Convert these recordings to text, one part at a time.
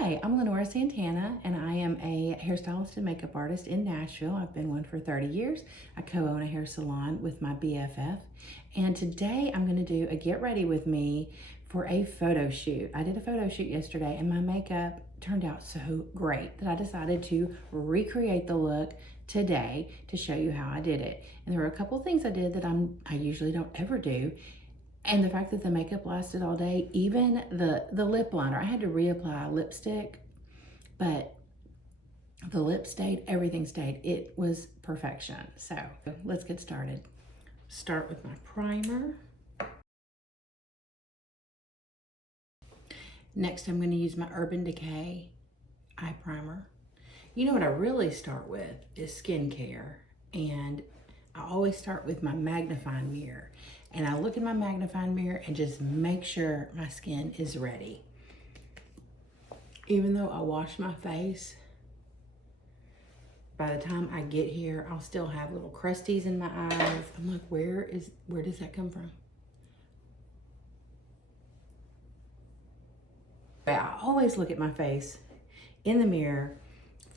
Hi, I'm Lenora Santana, and I am a hairstylist and makeup artist in Nashville. I've been one for 30 years. I co-own a hair salon with my BFF, and today I'm going to do a get ready with me for a photo shoot. I did a photo shoot yesterday, and my makeup turned out so great that I decided to recreate the look today to show you how I did it. And there were a couple of things I did that I usually don't ever do. And the fact that the makeup lasted all day, even the lip liner, I had to reapply lipstick, but the lip stayed, everything stayed. It was perfection. So let's get started. Start with my primer. Next, I'm going to use my Urban Decay eye primer. You know what I really start with is skincare, and I always start with my magnifying mirror. And I look in my magnifying mirror and just make sure my skin is ready. Even though I wash my face, by the time I get here, I'll still have little crusties in my eyes. I'm like, where does that come from? But I always look at my face in the mirror,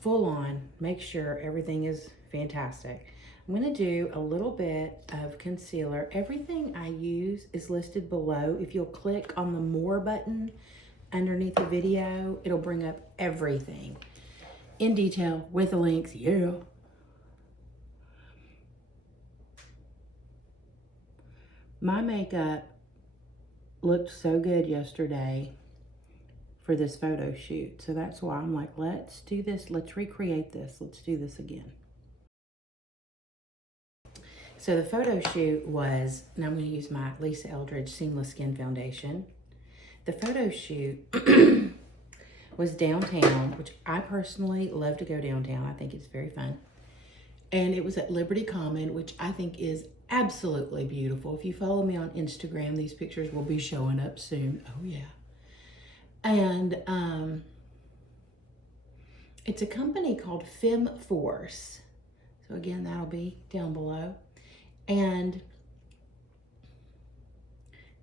full on, make sure everything is fantastic. I'm going to do a little bit of concealer. Everything I use is listed below. If you'll click on the More button underneath the video, it'll bring up everything in detail with the links. Yeah. My makeup looked so good yesterday for this photo shoot. So that's why I'm like, let's do this. Let's recreate this. Let's do this again. So the photo shoot was, and I'm going to use my Lisa Eldridge Seamless Skin Foundation. The photo shoot was downtown, which I personally love to go downtown. I think it's very fun. And it was at Liberty Common, which I think is absolutely beautiful. If you follow me on Instagram, these pictures will be showing up soon. Oh yeah. And it's a company called FemForce. So again, that'll be down below. And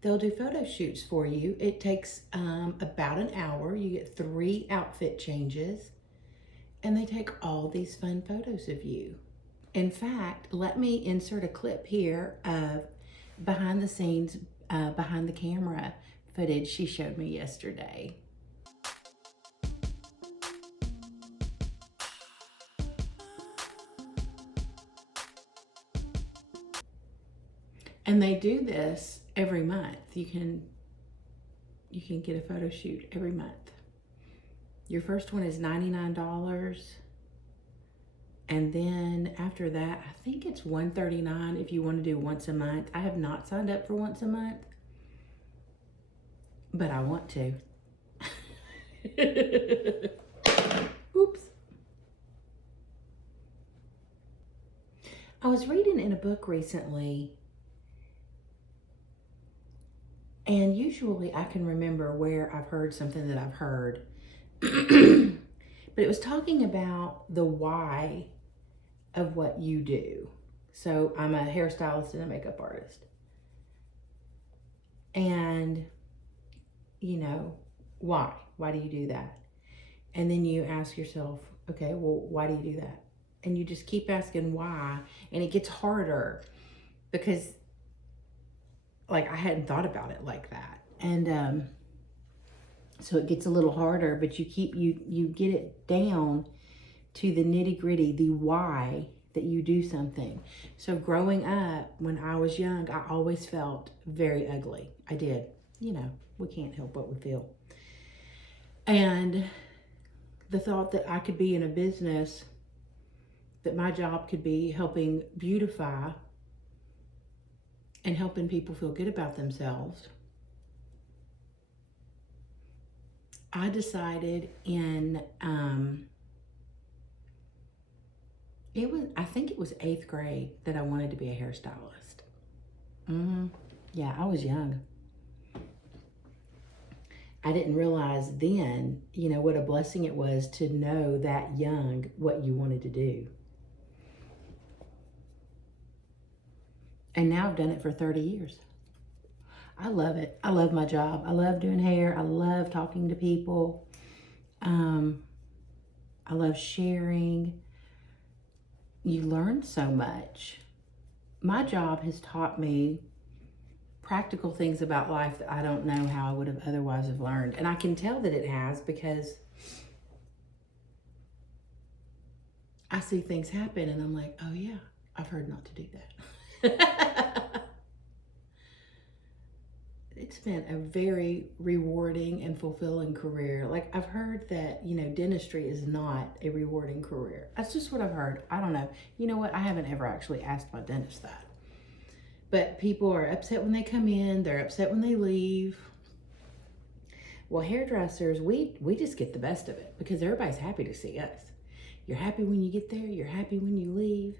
they'll do photo shoots for you. It takes about an hour. You get 3 outfit changes, and they take all these fun photos of you. In fact, let me insert a clip here of behind the scenes, behind the camera footage she showed me yesterday. And they do this every month. You can get a photo shoot every month. Your first one is $99. And then after that, I think it's $139 if you want to do once a month. I have not signed up for once a month, but I want to. Oops. I was reading in a book recently, and usually I can remember where I've heard something that I've heard. But it was talking about the why of what you do. So I'm a hairstylist and a makeup artist. And, you know, why? Why do you do that? And then you ask yourself, okay, well, why do you do that? And you just keep asking why. And it gets harder because, like, I hadn't thought about it like that. And so it gets a little harder, but you get it down to the nitty gritty, the why that you do something. So growing up, when I was young, I always felt very ugly. I did. You know, we can't help what we feel. And the thought that I could be in a business, that my job could be helping beautify and helping people feel good about themselves, I decided in, I think it was 8th grade that I wanted to be a hairstylist. Yeah, I was young. I didn't realize then, you know, what a blessing it was to know that young what you wanted to do. And now I've done it for 30 years. I love it. I love my job. I love doing hair. I love talking to people. I love sharing. You learn so much. My job has taught me practical things about life that I don't know how I would have otherwise have learned. And I can tell that it has because I see things happen and I'm like, oh yeah, I've heard not to do that. It's been a very rewarding and fulfilling career. Like I've heard that, you know, dentistry is not a rewarding career. That's just what I've heard. I don't know. You know what? I haven't ever actually asked my dentist that. But people are upset when they come in. They're upset when they leave. Well, hairdressers, we just get the best of it because everybody's happy to see us. You're happy when you get there. You're happy when you leave.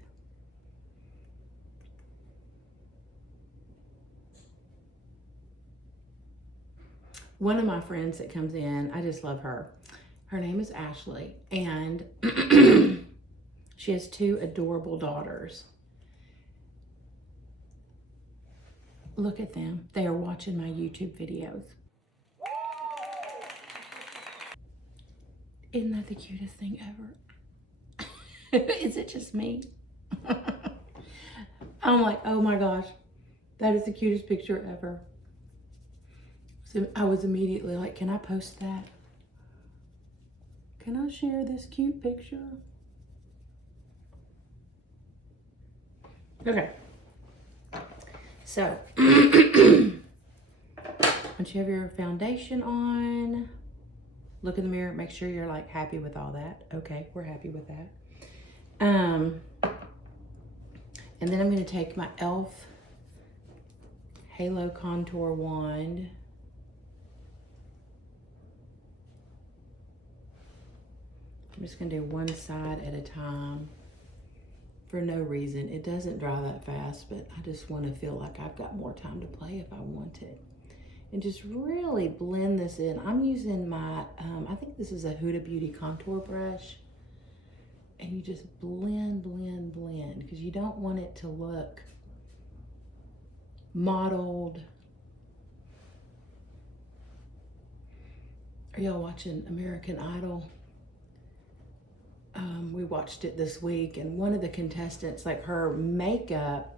One of my friends that comes in, I just love her. Her name is Ashley, and she has 2 adorable daughters. Look at them. They are watching my YouTube videos. Isn't that the cutest thing ever? Is it just me? I'm like, oh my gosh, that is the cutest picture ever. So I was immediately like, can I post that? Can I share this cute picture? Okay. So, once you have your foundation on, look in the mirror, make sure you're like happy with all that. Okay, we're happy with that. And then I'm gonna take my e.l.f. Halo Contour Wand. I'm just gonna do one side at a time for no reason. It doesn't dry that fast, but I just wanna feel like I've got more time to play if I want it. And just really blend this in. I'm using my, I think this is a Huda Beauty contour brush. And you just blend, blend, blend, because you don't want it to look mottled. Are y'all watching American Idol? We watched it this week, and one of the contestants, like her makeup,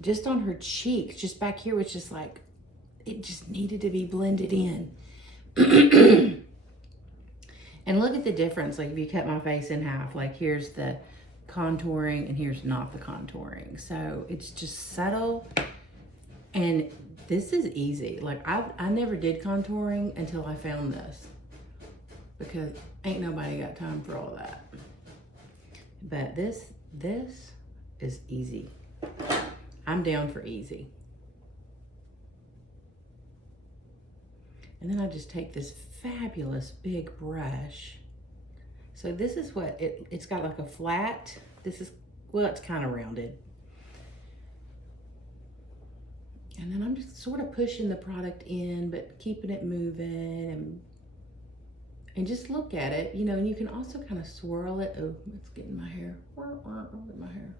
just on her cheeks, just back here, was just like, it just needed to be blended in. And look at the difference, like if you cut my face in half, like here's the contouring and here's not the contouring. So it's just subtle, and this is easy. Like I never did contouring until I found this, because ain't nobody got time for all that. But this is easy. I'm down for easy. And then I just take this fabulous big brush. So this is what it's got, like a flat. This is, well, it's kind of rounded. And then I'm just sort of pushing the product in, but keeping it moving, and just look at it, you know, and you can also kind of swirl it. Oh, it's getting my hair. Look at my hair.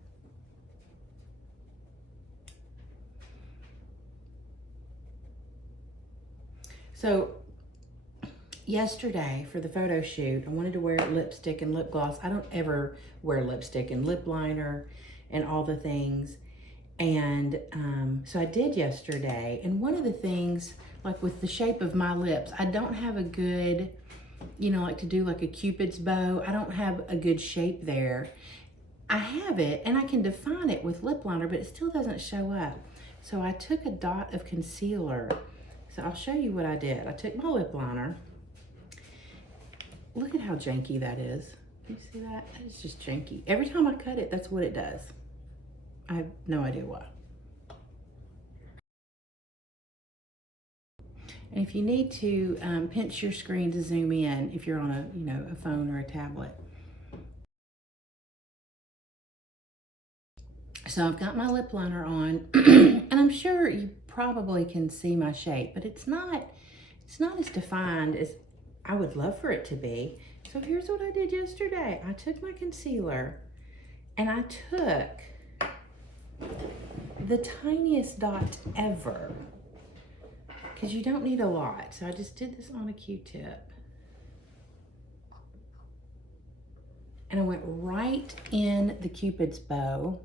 So yesterday for the photo shoot, I wanted to wear lipstick and lip gloss. I don't ever wear lipstick and lip liner and all the things. And so I did yesterday. And one of the things, like with the shape of my lips, I don't have a good, you know, like to do like a Cupid's bow. I don't have a good shape there. I have it and I can define it with lip liner, but it still doesn't show up. So I took a dot of concealer. So I'll show you what I did. I took my lip liner. Look at how janky that is. Can you see that? It's just janky. Every time I cut it, that's what it does. I have no idea why. And if you need to pinch your screen to zoom in, if you're on a, you know, a phone or a tablet. So I've got my lip liner on, and I'm sure you probably can see my shape, but it's not as defined as I would love for it to be. So here's what I did yesterday. I took my concealer and I took the tiniest dot ever, because you don't need a lot. So I just did this on a Q-tip. And I went right in the Cupid's bow.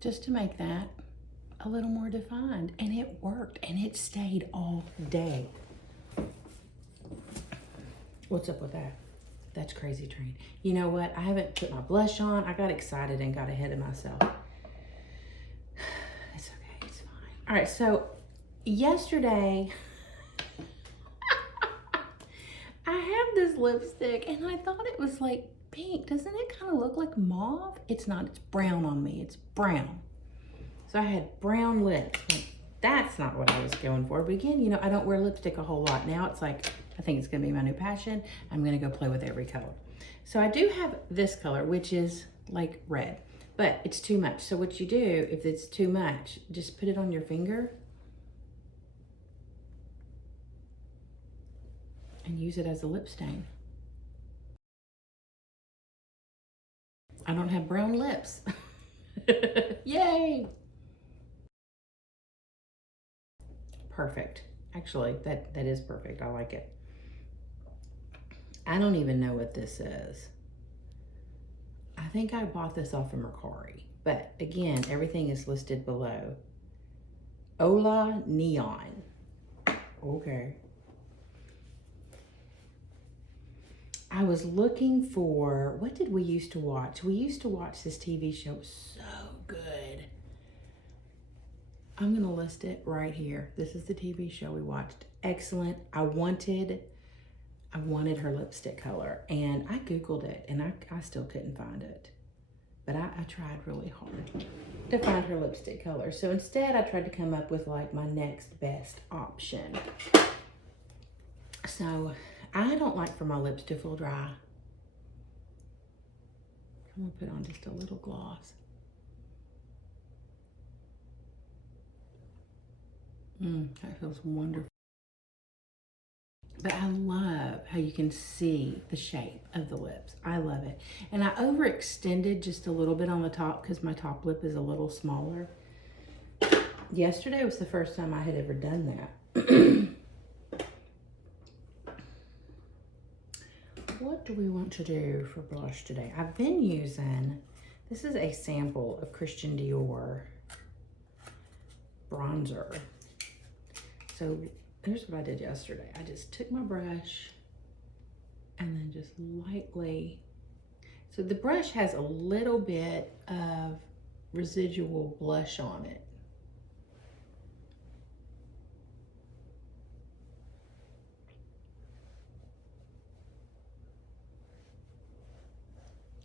Just to make that a little more defined. And it worked, and it stayed all day. What's up with that? That's crazy train. You know what? I haven't put my blush on. I got excited and got ahead of myself. It's okay, it's fine. All right, so yesterday, I have this lipstick and I thought it was like pink. Doesn't it kind of look like mauve? It's not, it's brown on me, it's brown. So I had brown lips. Like, that's not what I was going for. But again, you know, I don't wear lipstick a whole lot. Now it's like, I think it's gonna be my new passion. I'm gonna go play with every color. So I do have this color, which is like red, but it's too much. So what you do, if it's too much, just put it on your finger and use it as a lip stain. I don't have brown lips. Yay! Perfect. Actually, that is perfect. I like it. I don't even know what this is. I think I bought this off of Mercari, but again, everything is listed below. Hola Neón. Okay. I was looking for, what did we used to watch? We used to watch this TV show. It was so good. I'm gonna list it right here. This is the TV show we watched. Excellent. I wanted her lipstick color, and I Googled it, and I still couldn't find it. But I tried really hard to find her lipstick color. So instead, I tried to come up with like my next best option. So I don't like for my lips to feel dry. I'm gonna put on just a little gloss. That feels wonderful. But I love how you can see the shape of the lips. I love it. And I overextended just a little bit on the top because my top lip is a little smaller. Yesterday was the first time I had ever done that. What do we want to do for blush today? I've been using, this is a sample of Christian Dior bronzer. So here's what I did yesterday. I just took my brush and then just lightly, so the brush has a little bit of residual blush on it.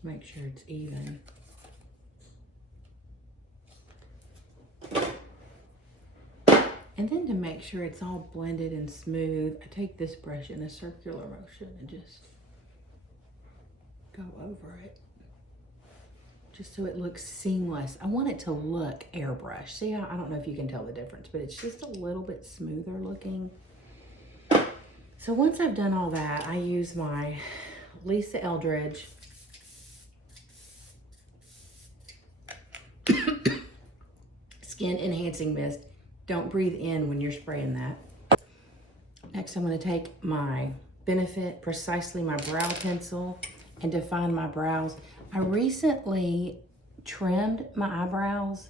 Make sure it's even. And then to make sure it's all blended and smooth, I take this brush in a circular motion and just go over it. Just so it looks seamless. I want it to look airbrush. See how, I don't know if you can tell the difference, but it's just a little bit smoother looking. So once I've done all that, I use my Lisa Eldridge Skin Enhancing Mist. Don't breathe in when you're spraying that. Next, I'm gonna take my Benefit Precisely My Brow Pencil and define my brows. I recently trimmed my eyebrows,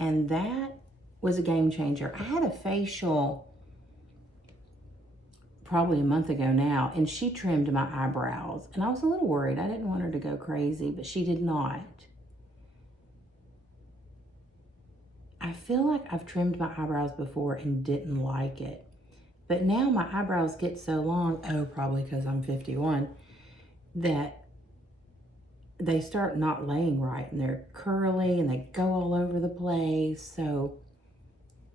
and that was a game changer. I had a facial probably a month ago now, and she trimmed my eyebrows, and I was a little worried. I didn't want her to go crazy, but she did not. I feel like I've trimmed my eyebrows before and didn't like it. But now my eyebrows get so long, probably because I'm 51, that they start not laying right, and they're curly and they go all over the place. So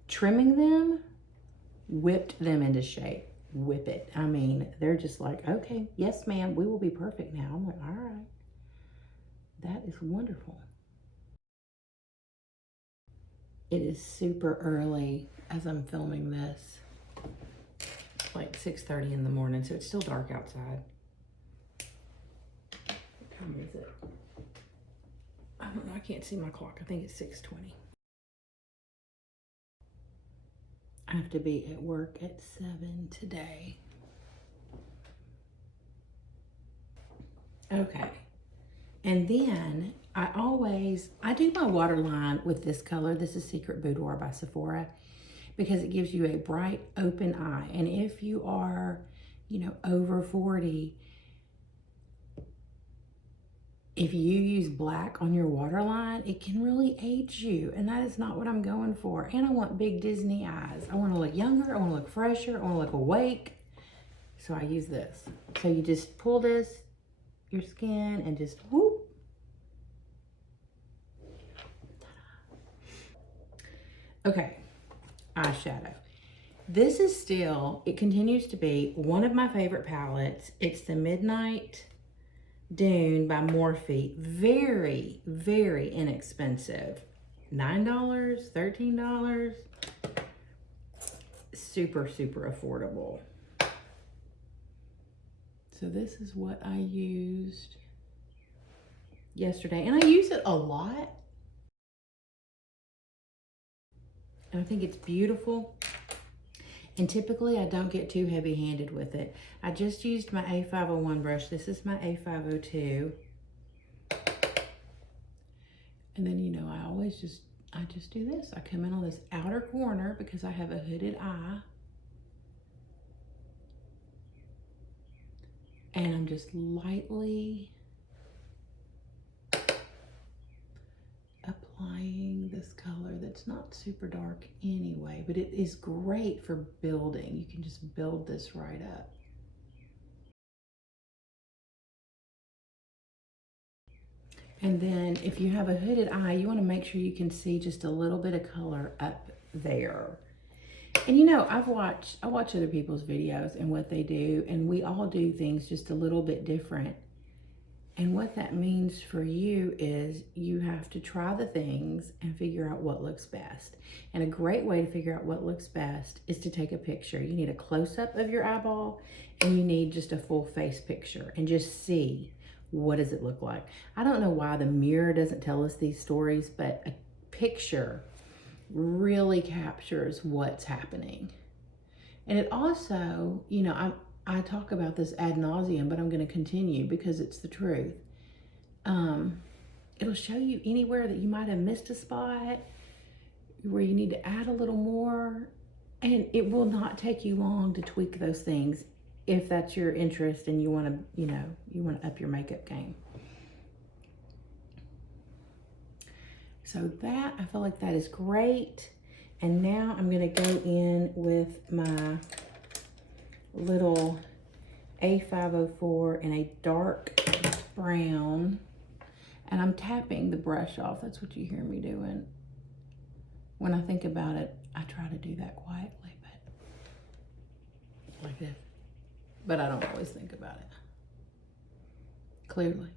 trimming them whipped them into shape. Whip it. I mean, they're just like, okay, yes, ma'am, we will be perfect now. I'm like, all right. That is wonderful. It is super early as I'm filming this, like like 6:30 in the morning, so it's still dark outside. What time is it? I don't know, I can't see my clock. I think it's 6:20. I have to be at work at 7 today. Okay. And then I do my waterline with this color. This is Secret Boudoir by Sephora, because it gives you a bright, open eye. And if you are, you know, over 40, if you use black on your waterline, it can really age you. And that is not what I'm going for. And I want big Disney eyes. I want to look younger. I want to look fresher. I want to look awake. So I use this. So you just pull this, your skin, and just whoop. Okay, eyeshadow. This is still, it continues to be one of my favorite palettes. It's the Midnight Dune by Morphe. Very, very inexpensive. $9, $13. Super, super affordable. So this is what I used yesterday. And I use it a lot. And I think it's beautiful. And typically I don't get too heavy-handed with it. I just used my A501 brush. This is my A502. And then, you know, I just do this. I come in on this outer corner because I have a hooded eye. And I'm just lightly applying this color that's not super dark anyway, but it is great for building. You can just build this right up. And then if you have a hooded eye, you want to make sure you can see just a little bit of color up there. And you know, I watch other people's videos and what they do, and we all do things just a little bit different. And what that means for you is you have to try the things and figure out what looks best. And a great way to figure out what looks best is to take a picture. You need a close-up of your eyeball, and you need just a full face picture, and just see what does it look like. I don't know why the mirror doesn't tell us these stories, but a picture really captures what's happening. And it also, you know, I talk about this ad nauseum, but I'm going to continue because it's the truth. It'll show you anywhere that you might have missed a spot, where you need to add a little more, and it will not take you long to tweak those things if that's your interest and you want to, you know, you want to up your makeup game. So that, I feel like that is great. And now I'm going to go in with my little A504 in a dark brown, and I'm tapping the brush off. That's what you hear me doing. When I think about it, I try to do that quietly, but like this. But I don't always think about it clearly.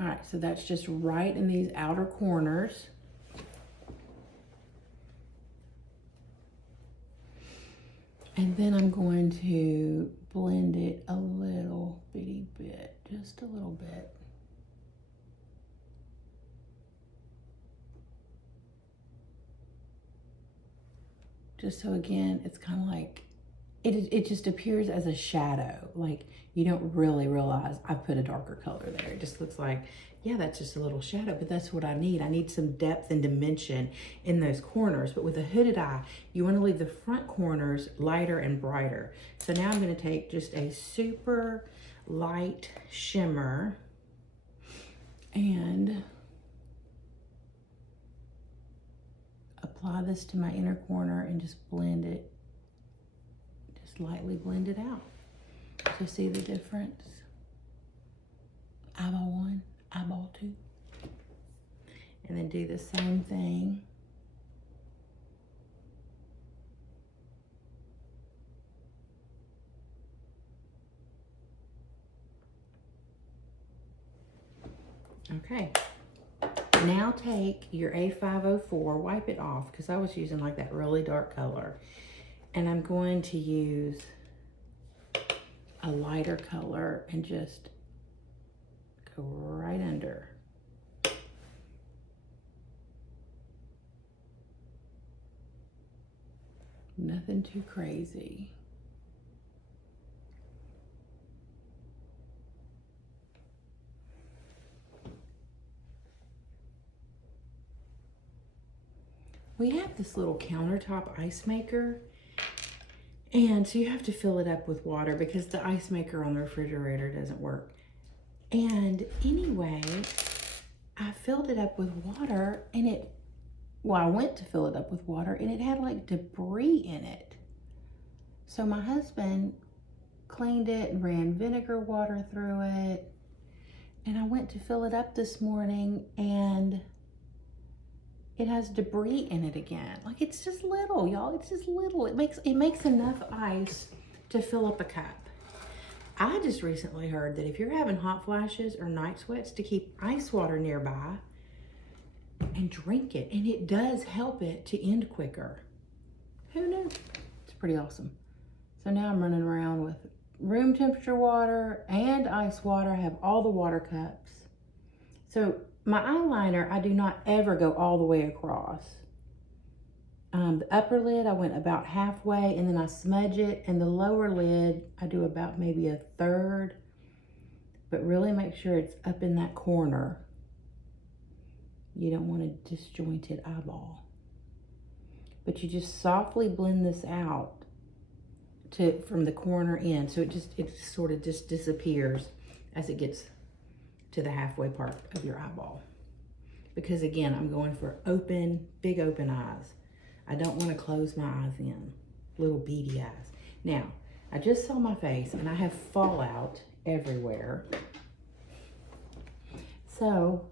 All right, so that's just right in these outer corners. And then I'm going to blend it a little bitty bit, just a little bit. Just so, again, it's kind of like, it just appears as a shadow. Like, you don't really realize I've put a darker color there. It just looks like, yeah, that's just a little shadow, but that's what I need. I need some depth and dimension in those corners. But with a hooded eye, you want to leave the front corners lighter and brighter. So now I'm going to take just a super light shimmer and apply this to my inner corner and just blend it. Just lightly blend it out. So see the difference? Eyeball 1, eyeball 2. And then do the same thing. Okay. Now take your A504, wipe it off, because I was using like that really dark color. And I'm going to use a lighter color and just go right under. Nothing too crazy. We have this little countertop ice maker, and so you have to fill it up with water because the ice maker on the refrigerator doesn't work. And anyway, I filled it up with water, and I went to fill it up with water, and it had like debris in it. So my husband cleaned it and ran vinegar water through it. And I went to fill it up this morning, and it has debris in it again. Like, it's just little, y'all. It's just little. It makes enough ice to fill up a cup. I just recently heard that if you're having hot flashes or night sweats, to keep ice water nearby and drink it, and it does help it to end quicker. Who knew? It's pretty awesome. So now I'm running around with room temperature water and ice water. I have all the water cups. So my eyeliner, I do not ever go all the way across. The upper lid, I went about halfway, and then I smudge it, and the lower lid, I do about maybe a third, but really make sure it's up in that corner. You don't want a disjointed eyeball. But you just softly blend this out from the corner in, so it sort of just disappears as it gets to the halfway part of your eyeball. Because again, I'm going for big open eyes. I don't want to close my eyes in, little beady eyes. Now, I just saw my face, and I have fallout everywhere. So,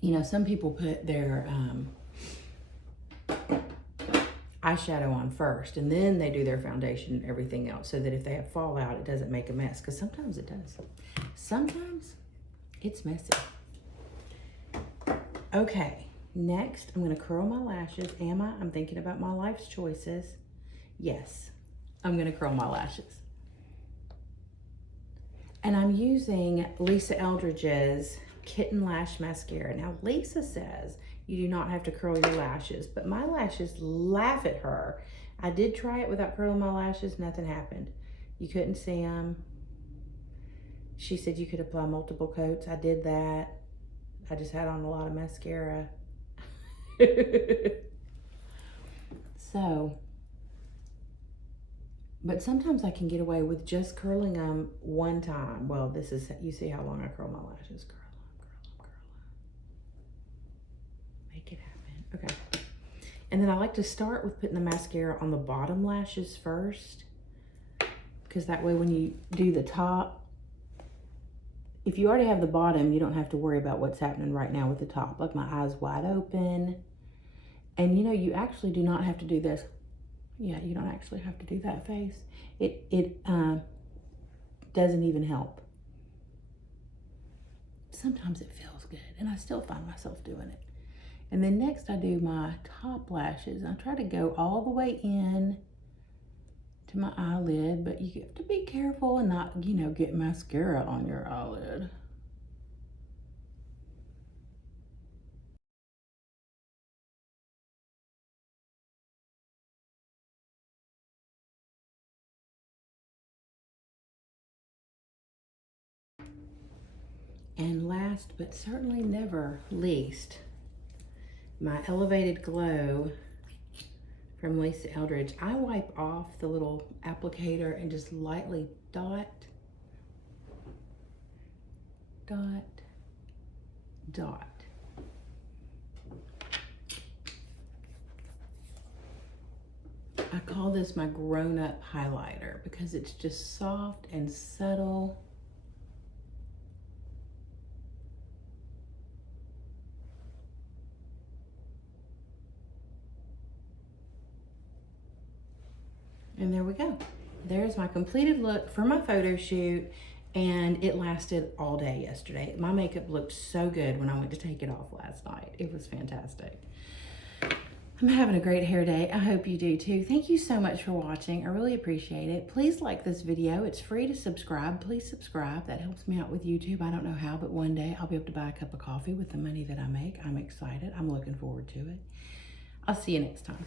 you know, some people put their eyeshadow on first, and then they do their foundation and everything else, so that if they have fallout, it doesn't make a mess, because sometimes it does. Sometimes it's messy. Okay, next I'm going to curl my lashes. I'm thinking about my life's choices. Yes, I'm going to curl my lashes. And I'm using Lisa Eldridge's Kitten Lash Mascara. Now, Lisa says you do not have to curl your lashes, but my lashes laugh at her. I did try it without curling my lashes. Nothing happened. You couldn't see them. She said you could apply multiple coats. I did that. I just had on a lot of mascara. So, but sometimes I can get away with just curling them one time. Well, this is, you see how long I curl my lashes. Curl them. Make it happen. Okay. And then I like to start with putting the mascara on the bottom lashes first, because that way when you do the top, if you already have the bottom, you don't have to worry about what's happening right now with the top. Like my eyes wide open. And you know, you actually do not have to do this. Yeah, you don't actually have to do that face. It doesn't even help. Sometimes it feels good, and I still find myself doing it. And then next I do my top lashes. I try to go all the way in to my eyelid, but you have to be careful and not, you know, get mascara on your eyelid. And last but certainly never least, my Elevated Glow from Lisa Eldridge. I wipe off the little applicator and just lightly dot, dot, dot. I call this my grown-up highlighter because it's just soft and subtle. And there we go. There's my completed look for my photo shoot. and it lasted all day yesterday. My makeup looked so good when I went to take it off last night. It was fantastic. I'm having a great hair day. I hope you do too. Thank you so much for watching. I really appreciate it. Please like this video. It's free to subscribe. Please subscribe. That helps me out with YouTube. I don't know how, but one day I'll be able to buy a cup of coffee with the money that I make. I'm excited. I'm looking forward to it. I'll see you next time.